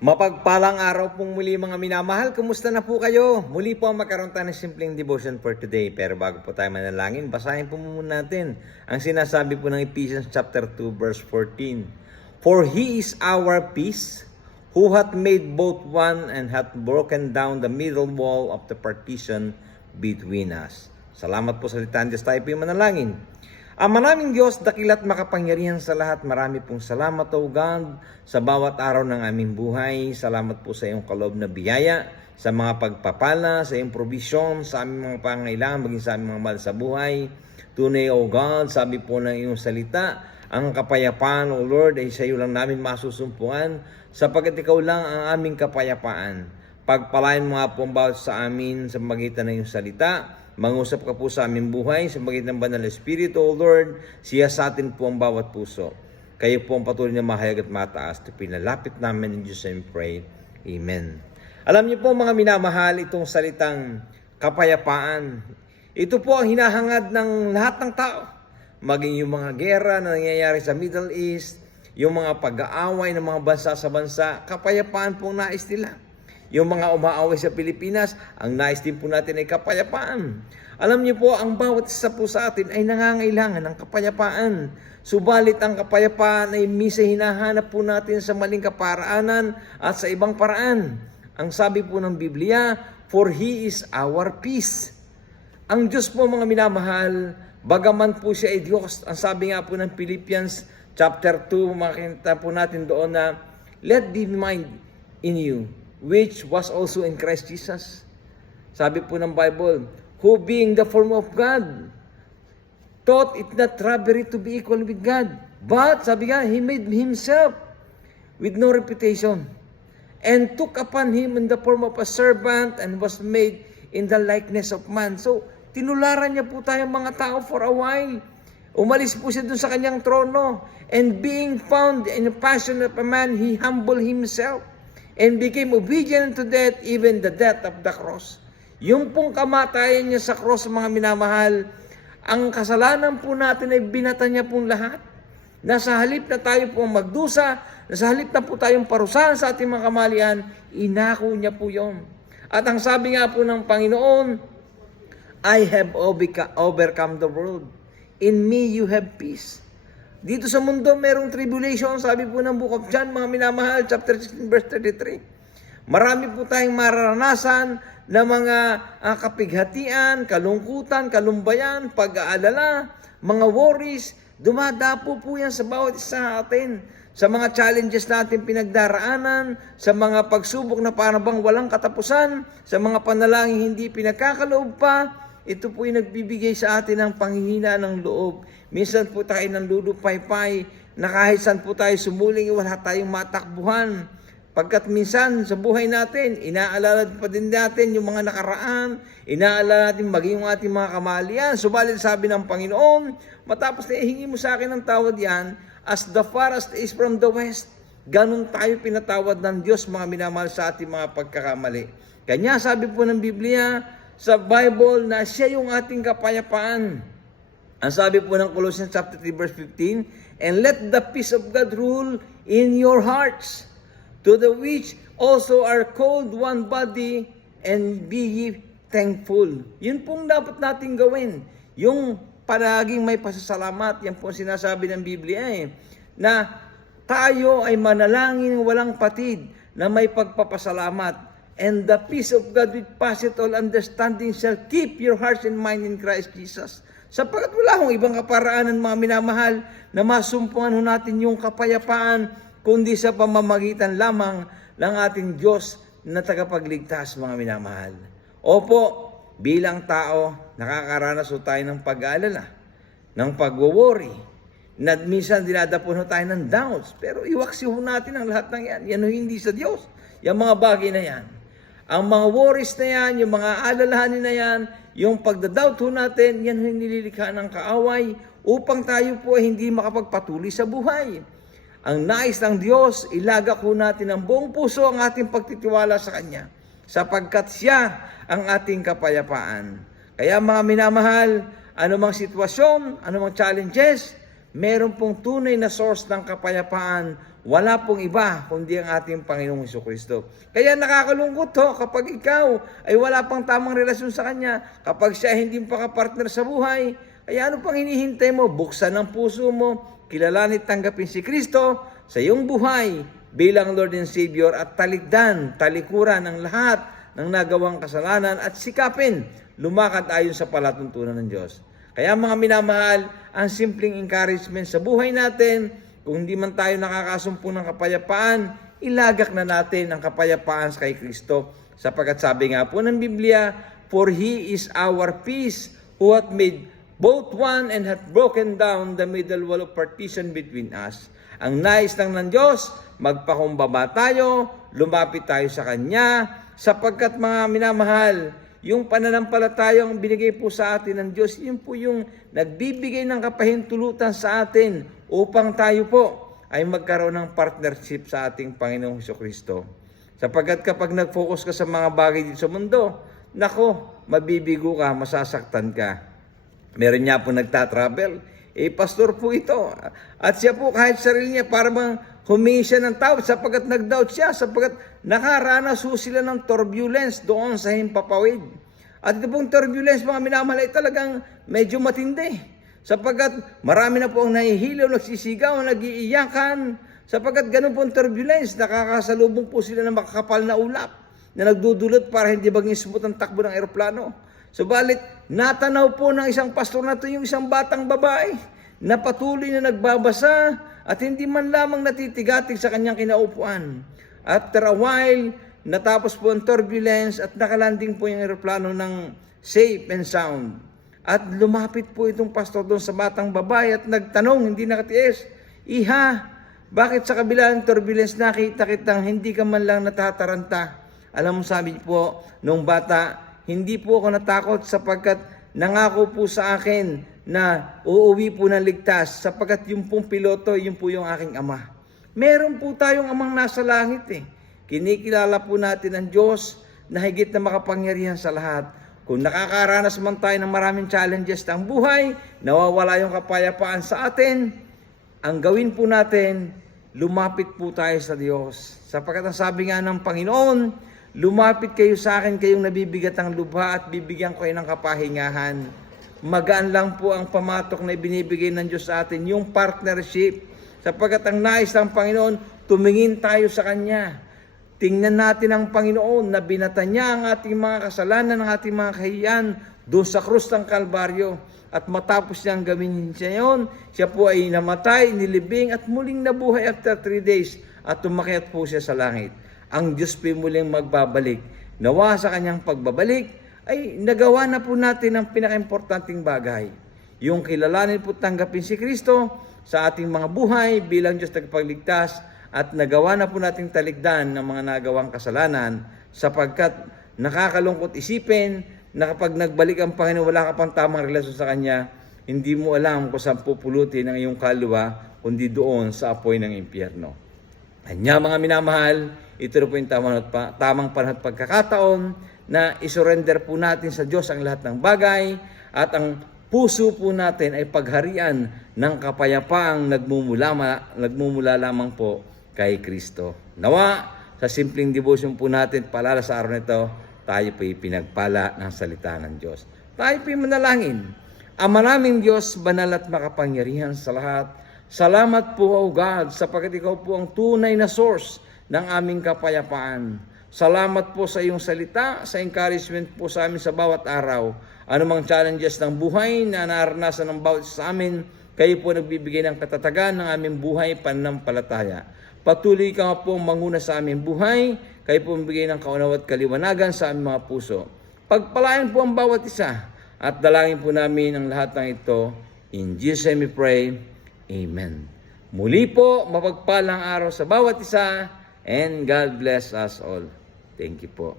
Mapagpalang araw pong muli mga minamahal. Kumusta na po kayo? Muli po ang magkaroon tayo ng simpleng devotion for today. Pero bago po tayo manalangin, basahin po muna natin ang sinasabi po ng Ephesians chapter 2 verse 14. For He is our peace, who hath made both one and hath broken down the middle wall of the partition between us. Salamat po sa litan Diyos, tayo po yung manalangin. Ama naming Diyos, dakila't makapangyarihan sa lahat, marami pong salamat o God sa bawat araw ng aming buhay. Salamat po sa iyong kaloob na biyaya, sa mga pagpapala, sa iyong provision, sa aming mga pangailangan, maging sa aming mga mahal sa buhay. Tunay o God, sabi po ng iyong salita, ang kapayapaan o Lord ay sa iyo lang namin masusumpungan, sapagkat ikaw lang ang aming kapayapaan. Pagpalain mo nga po ang bawat sa amin sa magitan ng iyong salita. Mangusap ka po sa aming buhay sa magitan ng Banal na Espiritu, O Lord. Siya sa atin po ang bawat puso. Kayo po ang patuloy na mahayag at mataas. Ito pinalapit namin in Jesus' name pray. Amen. Alam niyo po mga minamahal, itong salitang kapayapaan, ito po ang hinahangad ng lahat ng tao. Maging yung mga gera na nangyayari sa Middle East, yung mga pag-aaway ng mga bansa sa bansa, kapayapaan po ang nais nila. Yung mga umaaway sa Pilipinas, ang nais din po natin ay kapayapaan. Alam niyo po, ang bawat isa po sa atin ay nangangailangan ng kapayapaan. Subalit ang kapayapaan ay minsan hinahanap po natin sa maling kaparaanan at sa ibang paraan. Ang sabi po ng Biblia, for He is our peace. Ang Diyos po mga minamahal, bagaman po siya ay Diyos, ang sabi nga po ng Philippians chapter 2, makikita po natin doon na, let be mind in you, which was also in Christ Jesus. Sabi po ng Bible, who being the form of God, thought it not robbery to be equal with God. But, sabi nga, He made Himself with no reputation, and took upon Him in the form of a servant, and was made in the likeness of man. So, tinularan niya po tayo mga tao for a while. Umalis po siya dun sa kanyang trono, and being found in the passion of a man, He humbled Himself, and became obedient to death, even the death of the cross. Yung pong kamatayan niya sa cross, mga minamahal, ang kasalanan po natin ay binata niya pong lahat. Nasa halip na tayo po magdusa, nasa halip na po tayong parusahan sa ating mga kamalian, inako niya po yon. At ang sabi nga po ng Panginoon, I have overcome the world. In me you have peace. Dito sa mundo, merong tribulation, sabi po ng Book of John, mga minamahal, chapter 16, verse 33. Marami po tayong mararanasan na mga kapighatian, kalungkutan, kalumbayan, pag-aalala, mga worries. Dumadapo po yan sa bawat isa atin. Sa mga challenges natin pinagdaraanan, sa mga pagsubok na parang bang walang katapusan, sa mga panalangin hindi pinagkakaloob pa, ito po yung nagbibigay sa atin ng panghihina ng loob. Minsan po tayo nalulupay-pay na kahit saan po tayo sumuling, wala tayong matakbuhan. Pagkat minsan sa buhay natin, inaalala pa din natin yung mga nakaraan, inaalala natin maging yung ating mga kamalian. Subalit sabi ng Panginoon, matapos na ihingi mo sa akin ng tawad yan, as the farthest is from the west, ganun tayo pinatawad ng Diyos mga minamahal sa ating mga pagkakamali. Kanya sabi po ng Biblia, sa Bible na siya yung ating kapayapaan. Ang sabi po ng Colossians chapter 3 verse 15, and let the peace of God rule in your hearts, to the which also are called one body, and be ye thankful. Yun pong dapat natin gawin. Yung palaging may pasasalamat, yan po sinasabi ng Biblia na tayo ay manalangin walang patid, na may pagpapasalamat. And the peace of God which passeth all understanding shall keep your hearts and mind in Christ Jesus. Sapagkat wala akong ibang kaparaanan mga minamahal na masumpungan natin yung kapayapaan kundi sa pamamagitan lamang ng ating Diyos na tagapagligtas mga minamahal. Opo, bilang tao, nakakaranas tayo ng pag-aalala, ng pag-worry, na minsan dinadapon tayo ng doubts. Pero iwaksi natin ang lahat ng yan. Yan hindi sa Diyos. Yung mga bagay na yan. Ang mga worries na yan, yung mga alalahanin na yan, yung pagdadoubt natin, yan yung nililikha ng kaaway upang tayo po ay hindi makapagpatuloy sa buhay. Ang nais ng Diyos, ilagak natin ng buong puso ang ating pagtitiwala sa Kanya, sapagkat Siya ang ating kapayapaan. Kaya mga minamahal, anumang sitwasyon, anumang challenges, meron pong tunay na source ng kapayapaan. Wala pong iba kundi ang ating Panginoong Hesukristo. Kaya nakakalungkot kapag ikaw ay wala pang tamang relasyon sa Kanya, kapag siya hindi pa kapartner sa buhay. Kaya ano pang hinihintay mo? Buksan ang puso mo, kilalanin at tanggapin si Kristo sa iyong buhay bilang Lord and Savior at talikuran ang lahat ng nagawang kasalanan at sikapin lumakad ayon sa palatuntunan ng Diyos. Kaya mga minamahal, ang simpleng encouragement sa buhay natin, kung hindi man tayo nakakasumpong ng kapayapaan, ilagak na natin ang kapayapaan sa kay Kristo. Sapagkat sabi nga po ng Biblia, for He is our peace, who hath made both one and hath broken down the middle wall of partition between us. Ang nais lang ng Diyos, magpakumbaba tayo, lumapit tayo sa Kanya, sapagkat mga minamahal, yung pananampalataya ang binigay po sa atin ng Diyos, yun po yung nagbibigay ng kapahintulutan sa atin upang tayo po ay magkaroon ng partnership sa ating Panginoong Hesukristo. Sapagkat kapag nag-focus ka sa mga bagay dito sa mundo, nako, mabibigo ka, masasaktan ka. Meron niya po nagtatravel, pastor po ito. At siya po kahit sarili niya para bang humingi siya ng tawad sapagkat nag-doubt siya, sapagkat nakaranas po sila ng turbulence doon sa himpapawid. At ito pong turbulence, mga minamahal, ay talagang medyo matindi. Sapagkat marami na po ang nahihilaw, nagsisigaw, nag-iiyakan. Sapagkat ganun pong turbulence, nakakasalubong po sila ng makakapal na ulap na nagdudulot para hindi maging smooth ang takbo ng aeroplano. Subalit, natanaw po ng isang pastor na ito yung isang batang babae na patuloy na nagbabasa at hindi man lamang natitigatig sa kanyang kinaupuan. After a while, natapos po ang turbulence at nakalanding po yung aeroplano ng safe and sound. At lumapit po itong pastor doon sa batang babae at nagtanong, hindi nakatiis, "Iha, bakit sa kabila ng turbulence nakita kitang hindi ka man lang natataranta?" Alam mo, sabi po nung bata, "Hindi po ako natakot sapagkat nangako po sa akin na uuwi po ng ligtas sapagkat yung pong piloto, yung po yung aking ama." Meron po tayong amang nasa langit eh. Kinikilala po natin ang Diyos na higit na makapangyarihan sa lahat. Kung nakakaranas man tayo ng maraming challenges ng buhay, nawawala yung kapayapaan sa atin, ang gawin po natin, lumapit po tayo sa Diyos. Sapagkat ang sabi nga ng Panginoon, lumapit kayo sa akin, kayong nabibigat ang lubha at bibigyan ko kayo ng kapahingahan. Magaan lang po ang pamatok na ibinibigay ng Diyos sa atin, yung partnership. Sapagkat ang nais ng Panginoon, tumingin tayo sa Kanya. Tingnan natin ang Panginoon na binata niya ang ating mga kasalanan, ang ating mga kahiyan doon sa krus ng Kalbaryo. At matapos niyang gawin siya yun, siya po ay namatay, nilibing at muling nabuhay after 3 days at tumakyat po siya sa langit. Ang Diyos po muling magbabalik. Nawa sa kanyang pagbabalik ay nagawa na po natin ang pinaka-importanting bagay. Yung kilalanin po tanggapin si Kristo sa ating mga buhay bilang Diyos tagapagligtas at nagawa na po nating talikdan ng mga nagawang kasalanan sapagkat nakakalungkot isipin na kapag nagbalik ang Panginoon wala ka pang tamang relasyon sa Kanya, hindi mo alam kung saan pupulutin ang iyong kaluluwa kundi doon sa apoy ng impyerno. Kanya mga minamahal, ito na po yung tamang panahon at pagkakataon na isurrender po natin sa Diyos ang lahat ng bagay at ang puso po natin ay pagharian ng kapayapaang nagmumula lamang po kay Kristo. Nawa, sa simpleng devotion po natin, palala sa araw nito, tayo po'y pinagpala ng salita ng Diyos. Tayo po'y manalangin. Ama naming Diyos, banal at makapangyarihan sa lahat, salamat po, O God, sapagkat ikaw po ang tunay na source ng aming kapayapaan. Salamat po sa iyong salita, sa encouragement po sa amin sa bawat araw. Anumang challenges ng buhay na naranasan ng bawat sa amin, kayo po nagbibigay ng katatagan ng aming buhay pananampalataya. Patuloy ka po manguna sa aming buhay, kayo po magbigay ng kaunawa at kaliwanagan sa aming mga puso. Pagpalain po ang bawat isa at dalangin po namin ang lahat ng ito. In Jesus' name we pray. Amen. Muli po, mapagpalang araw sa bawat isa and God bless us all. Thank you po.